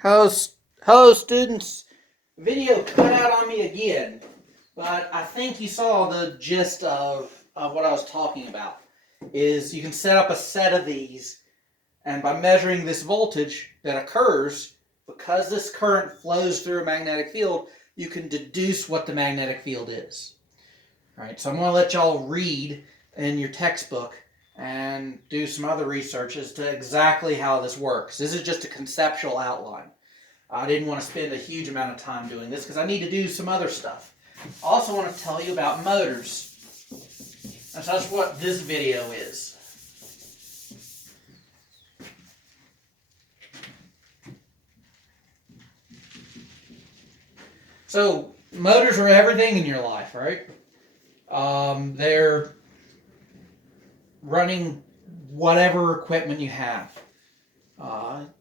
Hello, hello, students. Video cut out on me again, but I think you saw the gist of what I was talking about. Is you can set up a set of these, and by measuring this voltage that occurs, because this current flows through a magnetic field, you can deduce what the magnetic field is. All right, so I'm going to let y'all read in your textbook and do some other research as to exactly how this works. This is just a conceptual outline. I didn't want to spend a huge amount of time doing this because I need to do some other stuff. I also want to tell you about motors. And so that's what this video is. So motors are everything in your life, right? They're running whatever equipment you have.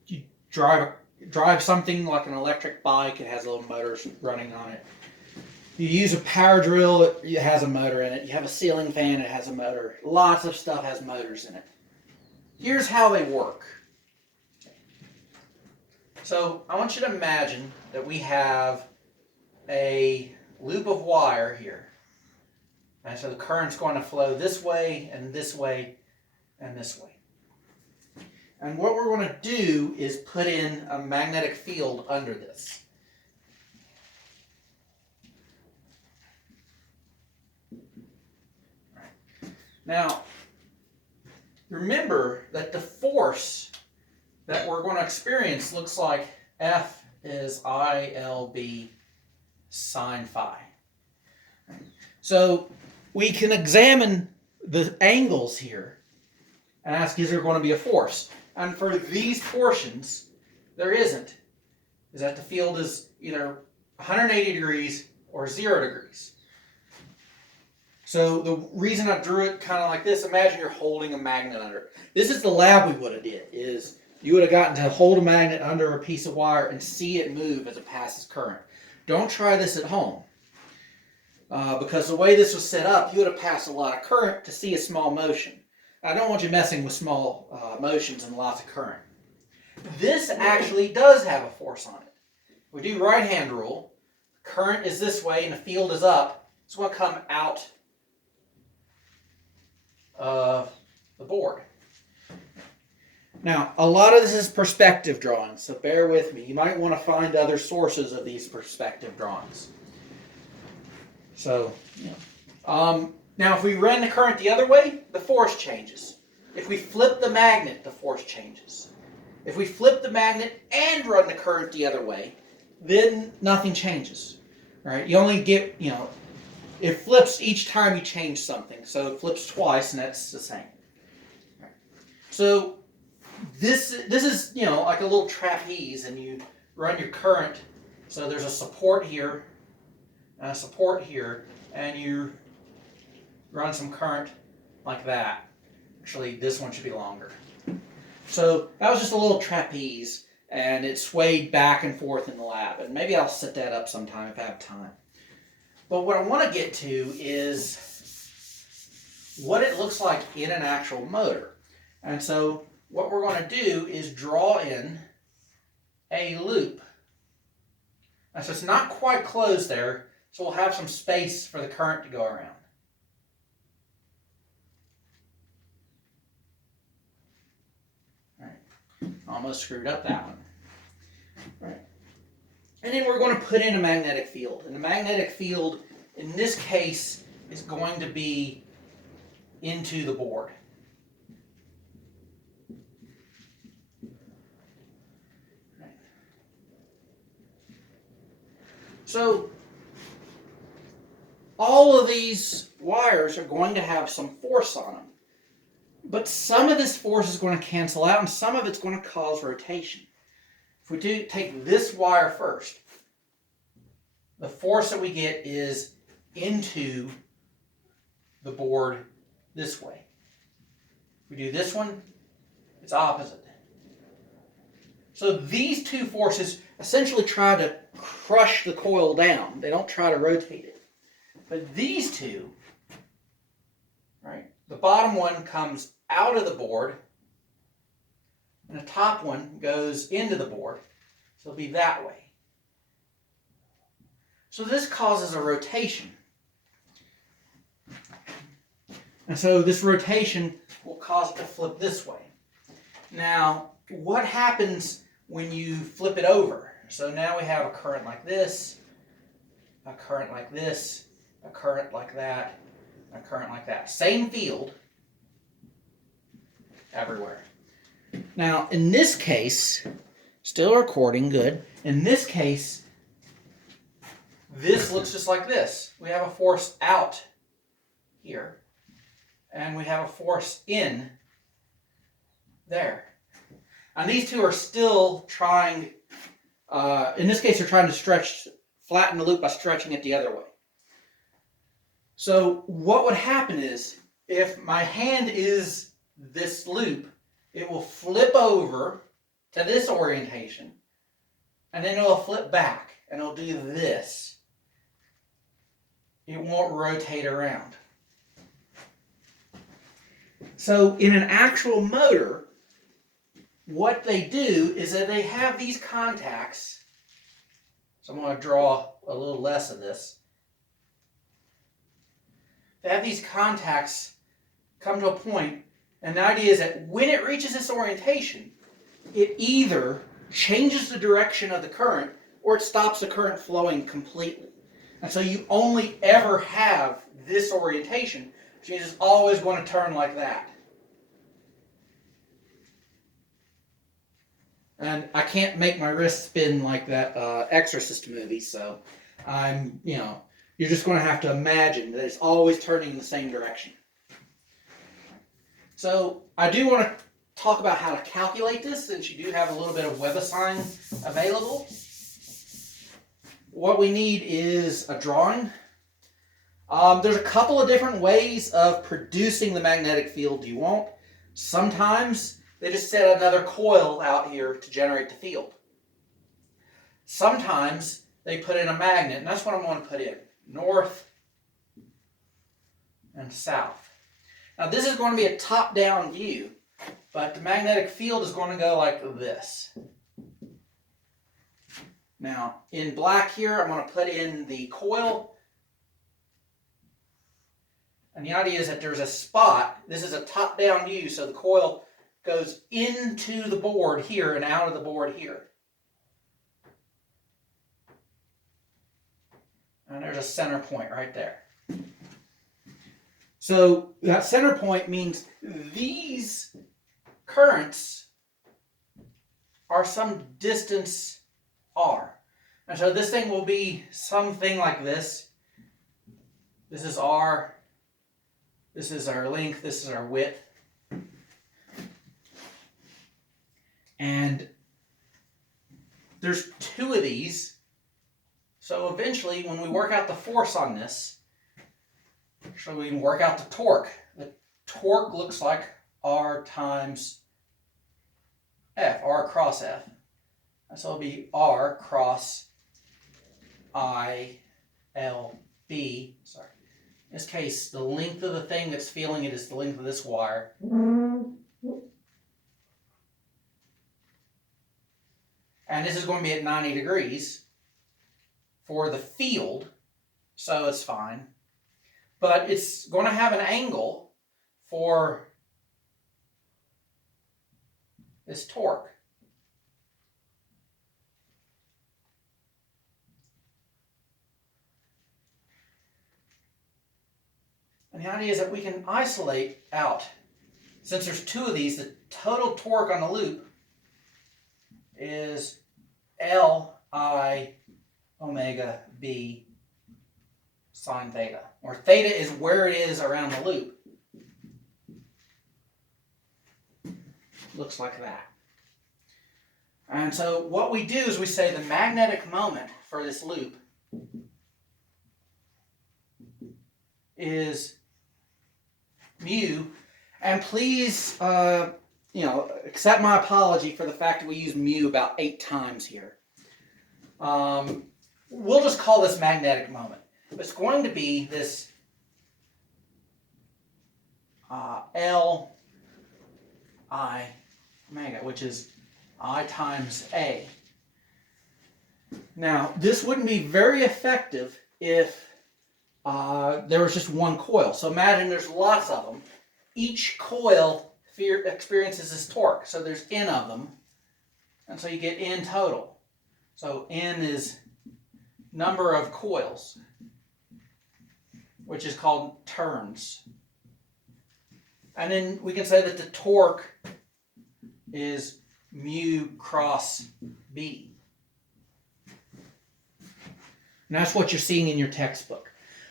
You drive something like an electric bike, it has little motors running on it. You use a power drill, it has a motor in it. You have a ceiling fan, it has a motor. Lots of stuff has motors in it. Here's how they work. So I want you to imagine that we have a loop of wire here. And so the current's going to flow this way and this way and this way. And what we're going to do is put in a magnetic field under this. Now, remember that the force that we're going to experience looks like F is ILB sine phi. So we can examine the angles here and ask, is there going to be a force? And for these portions, there isn't. Is that the field is either 180 degrees or 0 degrees. So the reason I drew it kind of like this, imagine you're holding a magnet under it. This is the lab we would have did, is you would have gotten to hold a magnet under a piece of wire and see it move as it passes current. Don't try this at home. Because the way this was set up, you would have passed a lot of current to see a small motion. I don't want you messing with small motions and lots of current. This actually does have a force on it. If we do right-hand rule, current is this way and the field is up. It's going to come out of the board. Now, a lot of this is perspective drawings, so bear with me. You might want to find other sources of these perspective drawings. So, now if we run the current the other way, the force changes. If we flip the magnet, the force changes. If we flip the magnet and run the current the other way, then nothing changes. Right? You only get, it flips each time you change something. So it flips twice, and that's the same. Right. So this is, like a little trapeze, and you run your current. So there's a support here, and a support here, and you run some current like that. Actually, this one should be longer. So that was just a little trapeze, and it swayed back and forth in the lab. And maybe I'll set that up sometime if I have time. But what I want to get to is what it looks like in an actual motor. And so what we're going to do is draw in a loop. And so it's not quite closed there, so we'll have some space for the current to go around. All right. Almost screwed up that one. All right. And then we're going to put in a magnetic field. And the magnetic field, in this case, is going to be into the board. Right. So, all of these wires are going to have some force on them. But some of this force is going to cancel out, and some of it's going to cause rotation. If we do take this wire first, the force that we get is into the board this way. If we do this one, it's opposite. So these two forces essentially try to crush the coil down. They don't try to rotate it. But these two, right, the bottom one comes out of the board, and the top one goes into the board. So it'll be that way. So this causes a rotation. And so this rotation will cause it to flip this way. Now, what happens when you flip it over? So now we have a current like this, a current like this, a current like that, a current like that. Same field everywhere. Now, in this case, still recording, good. In this case, this looks just like this. We have a force out here, and we have a force in there. And these two are still trying, in this case, they're trying to flatten the loop by stretching it the other way. So what would happen is, if my hand is this loop, it will flip over to this orientation, and then it'll flip back, and it'll do this. It won't rotate around. So in an actual motor, what they do is that they have these contacts. So I'm going to draw a little less of this. They have these contacts come to a point, and the idea is that when it reaches this orientation, it either changes the direction of the current or it stops the current flowing completely. And so you only ever have this orientation, which means it's always going to turn like that. And I can't make my wrist spin like that Exorcist movie, so you're just going to have to imagine that it's always turning in the same direction. So I do want to talk about how to calculate this, since you do have a little bit of WebAssign available. What we need is a drawing. There's a couple of different ways of producing the magnetic field you want. Sometimes they just set another coil out here to generate the field. Sometimes they put in a magnet, and that's what I'm going to put in. North and south. Now this is going to be a top-down view, but the magnetic field is going to go like this. Now, in black here, I'm going to put in the coil. And the idea is that there's a spot. This is a top-down view, so the coil goes into the board here and out of the board here. And there's a center point right there. So that center point means these currents are some distance R. And so this thing will be something like this. This is R. This is our length. This is our width. And there's two of these. So eventually, when we work out the force on this, so we can work out the torque. The torque looks like R times F, R cross F. And so it'll be R cross I L B. Sorry. In this case, the length of the thing that's feeling it is the length of this wire. And this is going to be at 90 degrees for the field, so it's fine. But it's going to have an angle for this torque. And the idea is that we can isolate out, since there's two of these, the total torque on the loop is Li omega b sine theta, or theta is where it is around the loop. Looks like that. And so what we do is we say the magnetic moment for this loop is mu, and please accept my apology for the fact that we use mu about 8 times here. We'll just call this magnetic moment. It's going to be this L I omega, which is I times A. Now, this wouldn't be very effective if there was just one coil. So imagine there's lots of them. Each coil experiences this torque. So there's N of them. And so you get N total. So N is number of coils, which is called turns. And then we can say that the torque is mu cross B. And that's what you're seeing in your textbook.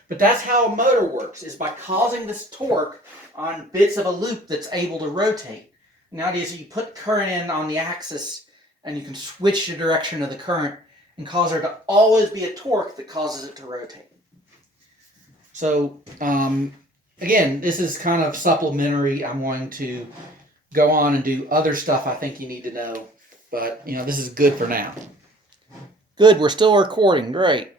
But that's how a motor works, is by causing this torque on bits of a loop that's able to rotate. Nowadays, you put current in on the axis, and you can switch the direction of the current and cause there to always be a torque that causes it to rotate. So, again, this is kind of supplementary. I'm going to go on and do other stuff I think you need to know. But, this is good for now. Good, we're still recording. Great.